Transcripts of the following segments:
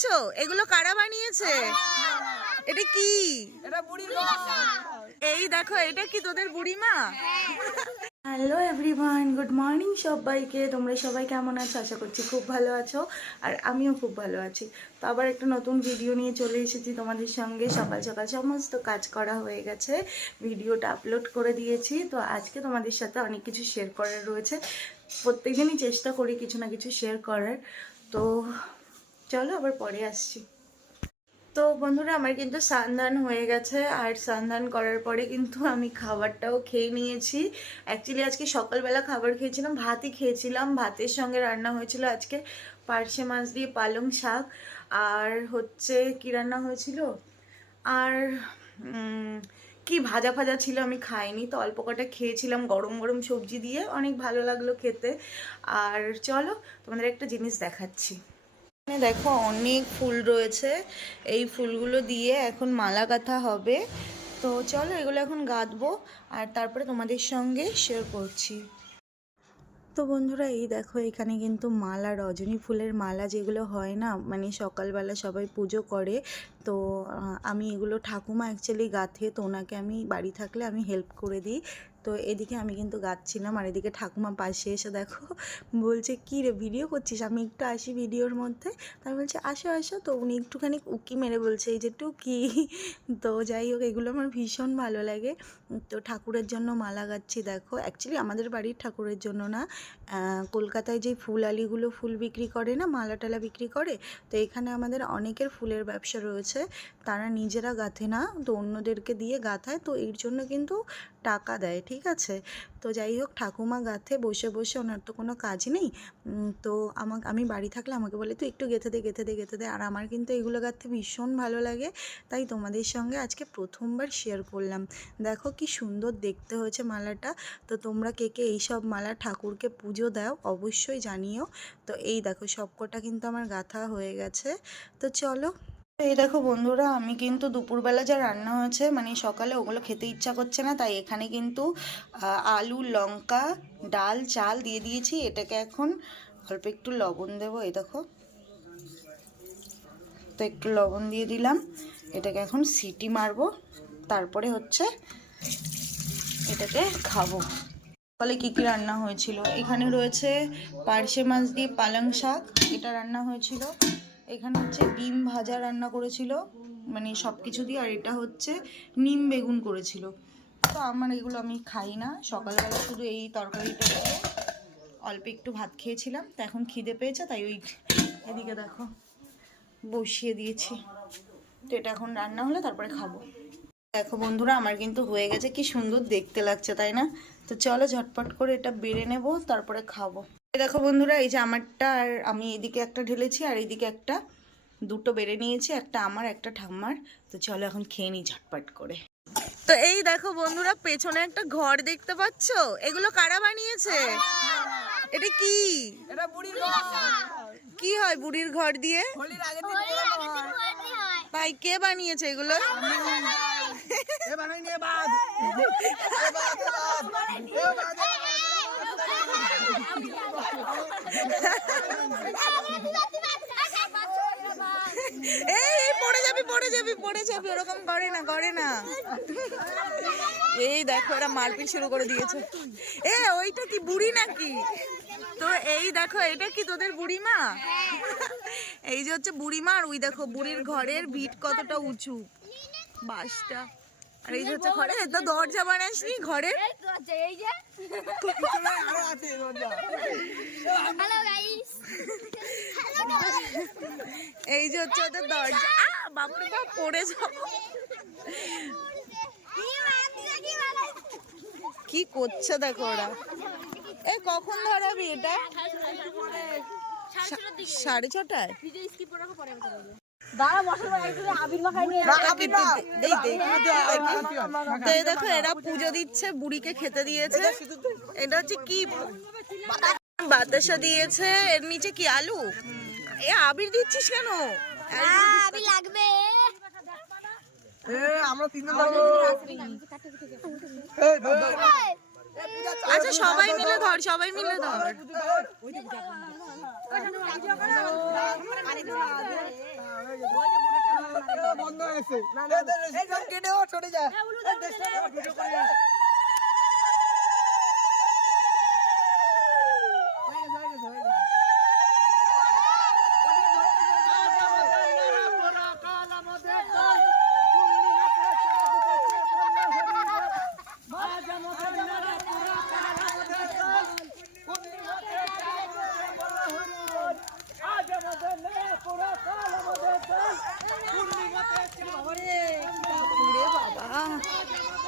পাচ্ছো? এগুলো কারা বানিয়েছে? এটা কি? এই দেখো, এটা কি তোদের বুড়িমা? হ্যালো এভরিওয়ান, গুড মর্নিং সবাইকে। তোমরা সবাই কেমন আছো? আশা করছি খুব ভালো আছো, আর আমিও খুব ভালো আছি। তো আবার একটা নতুন ভিডিও নিয়ে চলে এসেছি তোমাদের সঙ্গে। সকাল সকাল সমস্ত কাজ করা হয়ে গেছে, ভিডিওটা আপলোড করে দিয়েছি। তো আজকে তোমাদের সাথে অনেক কিছু শেয়ার করার রয়েছে। প্রত্যেকদিনই চেষ্টা করি কিছু না কিছু শেয়ার করার। তো চলো আবার পরে আসছি। তো বন্ধুরা, আমার কিন্তু স্নান হয়ে গেছে, আর স্নান করার পরে কিন্তু আমি খাবারটাও খেয়ে নিয়েছি। অ্যাকচুয়ালি আজকে সকালবেলা খাবার খেয়েছিলাম, ভাতই খেয়েছিলাম। ভাতের সঙ্গে রান্না হয়েছিল আজকে পার্শে মাছ দিয়ে পালং শাক, আর হচ্ছে কি রান্না হয়েছিল, আর কি ভাজা ভাজা ছিল, আমি খাইনি। তো অল্প কটা খেয়েছিলাম গরম গরম সবজি দিয়ে, অনেক ভালো লাগলো খেতে। আর চলো তোমাদের একটা জিনিস দেখাচ্ছি। দেখো অনেক ফুল রয়েছে, এই ফুলগুলো দিয়ে এখন মালা গাঁথা হবে। তো চলো এগুলো এখন গাঁথবো, আর তারপরে তোমাদের সঙ্গে শেয়ার করছি। তো বন্ধুরা, এই দেখো এখানে কিন্তু মালা, রজনী ফুলের মালা যেগুলো হয় না, মানে সকালবেলা সবাই পুজো করে। তো আমি এগুলো ঠাকুমা অ্যাকচুয়ালি গাঁথে, তো ওনাকে আমি বাড়ি থাকলে আমি হেল্প করে দিই। তো এদিকে আমি কিন্তু গাঁথছিলাম, আর এদিকে ঠাকুমা পাশে এসে দেখো বলছে, কী রে ভিডিও করছিস? আমি একটু আসি ভিডিওর মধ্যে। তাই বলছে আসো আসো। তো উনি একটুখানি উকি মেরে বলছে, এই যে টুকি। তো যাই হোক, এগুলো আমার ভীষণ ভালো লাগে। তো ঠাকুরের জন্য মালা গাঁথছি দেখো। অ্যাকচুয়ালি আমাদের বাড়ির ঠাকুরের জন্য না, কলকাতায় যে ফুল আলিগুলো ফুল বিক্রি করে না, মালা টালা বিক্রি করে, তো এখানে আমাদের অনেকের ফুলের ব্যবসা রয়েছে। তারা নিজেরা গাঁথে না, তো অন্যদেরকে দিয়ে গাঁথায়, তো এর জন্য কিন্তু টাকা দেয়, ঠিক আছে। তো যাই হোক, ঠাকুমা গাঁথে বসে বসে, ওনার তো কোনো কাজ নেই। তো আমি বাড়ি থাকলে আমাকে বলে তুই একটু গেঁথে দে গেঁথে দে গেঁথে দে, আর আমার কিন্তু এগুলো গাঁথতে ভীষণ ভালো লাগে। তাই তোমাদের সঙ্গে আজকে প্রথমবার শেয়ার করলাম। দেখো কি সুন্দর দেখতে হয়েছে মালাটা। তো তোমরা কে কে এইসব মালা ঠাকুরকে পুজো দাও অবশ্যই জানিও। তো এই দেখো সবকটা কিন্তু আমার গাঁথা হয়ে গেছে। তো চলো, এই দেখো বন্ধুরা, আমি কিন্তু দুপুরবেলা যা রান্না হয়েছে, মানে সকালে ওগুলো খেতে ইচ্ছা করছে না, তাই এখানে কিন্তু আলু, লঙ্কা, ডাল, চাল দিয়ে দিয়েছি। এটাকে এখন অল্প একটু লবণ দেবো, এই দেখো। তো একটু লবণ দিয়ে দিলাম, এটাকে এখন সিটি মারবো, তারপরে হচ্ছে এটাকে খাবো। সকালে কী কী রান্না হয়েছিল, এখানে রয়েছে পার্শে মাছ দিয়ে পালং শাক, এটা রান্না হয়েছিল। এখানে হচ্ছে ডিম ভাজা রান্না করেছিল, মানে সব কিছু দিয়ে। আর এটা হচ্ছে নিম বেগুন করেছিল। তো আমার এগুলো আমি খাই না, সকালবেলা শুধু এই তরকারিটা দিয়ে অল্প একটু ভাত খেয়েছিলাম। তো এখন খিদে পেয়েছে, তাই ওই এদিকে দেখো বসিয়ে দিয়েছি। তো এটা এখন রান্না হলে তারপরে খাবো। দেখো বন্ধুরা, আমার কিন্তু হয়ে গেছে, কি সুন্দর দেখতে লাগছে তাই না? তো চলো ঝটপট করে এটা বেড়ে নেব, তারপরে খাবো। দেখো বন্ধুরা, এই যে আমারটা, আর আমি এদিকে একটা ঢেলেছি, আর এইদিকে একটা, দুটো বেড়ে নিয়েছি, একটা আমার একটা ঠাম্মার। তো চলো এখন খেয়ে নিই ঝটপট করে। তো এই দেখো বন্ধুরা, পেছনে একটা ঘর দেখতে পাচ্ছো? এগুলো কারা বানিয়েছে? এটা কি? এটা বুড়ির ঘর। কি হয় বুড়ির ঘর দিয়ে? হোলির আগের দিন ভাই কে বানিয়েছে এগুলো? এ বানাই নিয়ে বাদ। এই পড়ে যাবি পড়ে যাবি পড়ে যাবি, ওরকম করে না করে না। এই দেখো এরা মারপিট শুরু করে দিয়েছে। এ ওইটা কি বুড়ি নাকি? তো এই দেখো, এটা কি তোদের বুড়িমা? এই যে হচ্ছে বুড়িমা, আর ওই দেখো বুড়ির ঘরের ভিট কতটা উঁচু, বাসটা। আর এই যে হচ্ছে ঘরে, তো দরজা বানাসনি ঘরে? আরো আছে দরজা। হ্যালো গাইস, এই যে হচ্ছে ওদের দরজা। বাপরে বাপ, পড়ে যাবো। কি করছে দেখো ওরা। এই কখন ধরাবি এটা? 6:30? তো এই দেখো এরা পুজো দিচ্ছে, বুড়িকে খেতে দিয়েছে। এটা হচ্ছে কি, বাতাসা দিয়েছে। এর নিচে কি আলু? এ আবির দিচ্ছিস কেন? আবি লাগবে। আমরা তিনজন যাবো। আচ্ছা সবাই মিলে ধর, সবাই মিলে ধর। বন্ধ হয়েছে এই সব কেটে ও চলে যা ভিডিও করে ওরে বাবা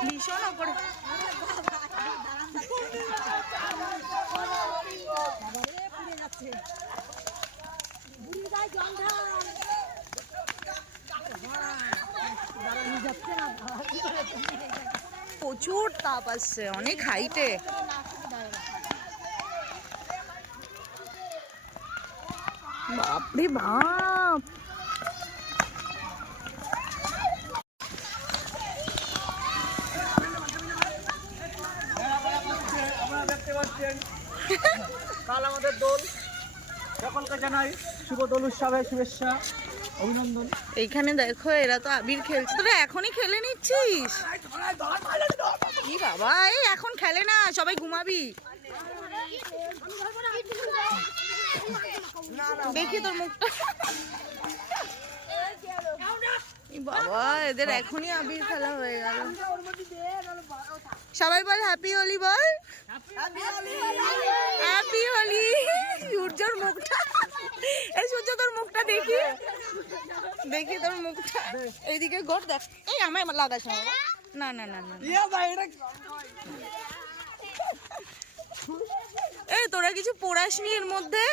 ভীষণ ওপরে প্রচুর তাপ আসছে অনেক হাইটে বাপরে বাপ আপনারা দেখতে পাচ্ছেন কাল আমাদের দোল সকলকে জানাই শুভ দোল উৎসবের শুভেচ্ছা অভিনন্দন। এইখানে দেখো এরা তো আবির খেলছে তোরা এখনই খেলে নিচ্ছিস কি বাবা এই এখন খেলে না সবাই ঘুমাবি দেখি তোর মুখটা এই বাবা এদের এখনই আবির খেলা হয়ে গেল সবাই বল হ্যাপি হোলি বল হ্যাপি হোলি সূর্যর মুখটা এই সূর্য তোর মুখটা দেখি দেখি তোর মুখটা এইদিকে গোট দেখ এই আমায় লাগাস না না না না এই তোরা কিছু পড়াসনি এর মধ্যে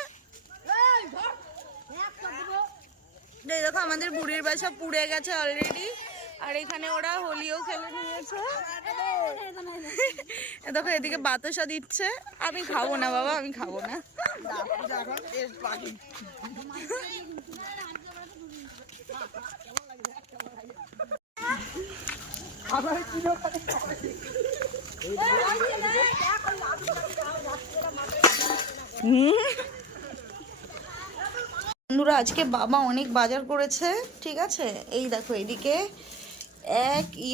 দেখো আমাদের বুড়ির বাসা পুড়ে গেছে অলরেডি আর এখানে ওরা হোলিও খেলে নিয়েছে দেখো এদিকে বাতাসা দিচ্ছে আমি খাবো না বাবা আমি খাবো না বন্ধুরা আজকে বাবা অনেক বাজার করেছে ঠিক আছে এই দেখো এইদিকে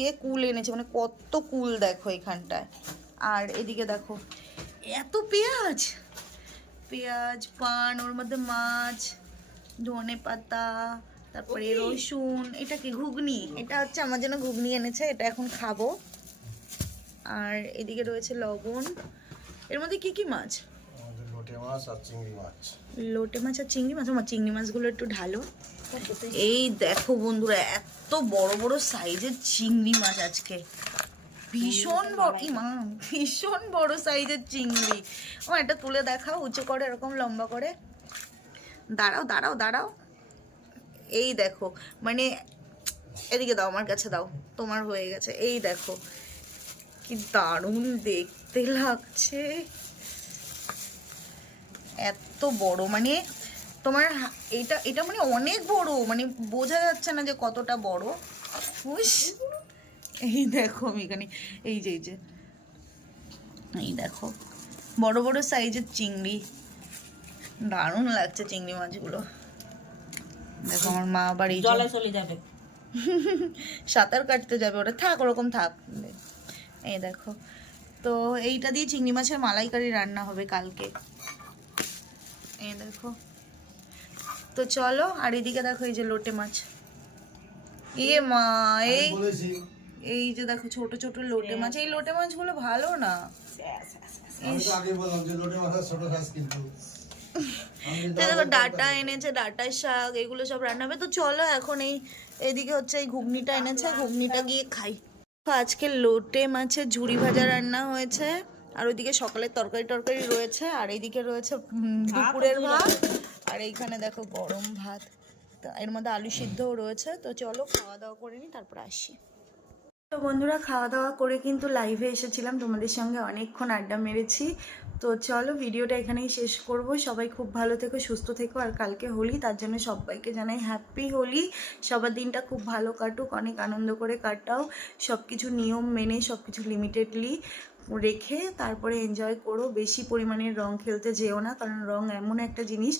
এক কুল এনেছে মানে কত কুল দেখো এখানটায় আর এদিকে দেখো এত পেঁয়াজ পেঁয়াজ পান ওর মধ্যে মাছ ধনে পাতা তারপরে রসুন এটা কি ঘুগনি এটা হচ্ছে আমার জন্য ঘুগনি এনেছে এটা এখন খাবো আর এদিকে রয়েছে লবণ এর মধ্যে কি কি মাছ লোটে মাছ আর চিংড়ি মাছ লোটে মাছ আর চিংড়ি মাছ আমার চিংড়ি মাছগুলো একটু ঢালো এই দেখো বন্ধুরা এত বড় বড় সাইজের চিংড়ি মাছ আজকে ভীষণ বড় মা ভীষণ বড় সাইজের চিংড়ি ও এটা তুলে দেখাও উঁচু করে এরকম লম্বা করে দাঁড়াও দাঁড়াও দাঁড়াও এই দেখো মানে এদিকে দাও আমার কাছে দাও তোমার হয়ে গেছে এই দেখো কি দারুণ দেখতে লাগছে এত বড় মানে তোমার এটা এটা মানে অনেক বড় মানে বোঝা যাচ্ছে না যে কতটা বড় এই দেখো আমি এখানে এই যে এই দেখো বড় বড় সাইজের চিংড়ি দারুণ লাগছে চিংড়ি মাছগুলো দেখো আমার মা আবার এই জলে চলে যাবে সাঁতার কাটতে যাবে ওটা থাক ওরকম থাক এই দেখো তো এইটা দিয়ে চিংড়ি মাছের মালাইকারি রান্না হবে কালকে এই দেখো তো চলো আর এদিকে দেখো এই যে লোটে মাছ মা এই যে দেখো ছোট ছোট লোটে মাছ এই লোটে মাছগুলো ভালো না দেখো ডাটা এনেছে ডাটার শাক এগুলো সব রান্না হবে তো চলো এখন এইদিকে হচ্ছে এই ঘুগনিটা এনেছে ঘুগনিটা গিয়ে খাই আজকে লোটে মাছের ঝুড়ি ভাজা রান্না হয়েছে আর ওইদিকে সকালের তরকারি রয়েছে আর এইদিকে রয়েছে দুপুরের ভাত আর এইখানে দেখো গরম ভাত এর মধ্যে আলু সিদ্ধও রয়েছে তো চলো খাওয়া দাওয়া করে নিই তারপর আসি তো বন্ধুরা খাওয়া দাওয়া করে কিন্তু লাইভে এসেছিলাম তোমাদের সঙ্গে অনেকক্ষণ আড্ডা মেরেছি তো চলো ভিডিওটা এখানেই শেষ করব সবাই খুব ভালো থেকো সুস্থ থেকো আর কালকে হোলি তার জন্য সবাইকে জানাই হ্যাপি হোলি সবার দিনটা খুব ভালো কাটুক অনেক আনন্দ করে কাটাও সব কিছু নিয়ম মেনে সব কিছু লিমিটেডলি রেখে তারপরে এনজয় করো। বেশি পরিমাণে রং খেলতে যেও না, কারণ রং এমন একটা জিনিস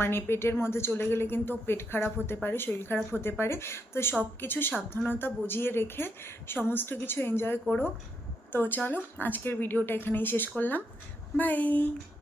মানে পেটের মধ্যে চলে গেলে কিন্তু পেট খারাপ হতে পারে, শরীর খারাপ হতে পারে। তো সব কিছু সাবধানতা বুঝিয়ে রেখে সমস্ত কিছু এনজয় করো। তো চলো আজকের ভিডিওটা এখানেই শেষ করলাম, বাই।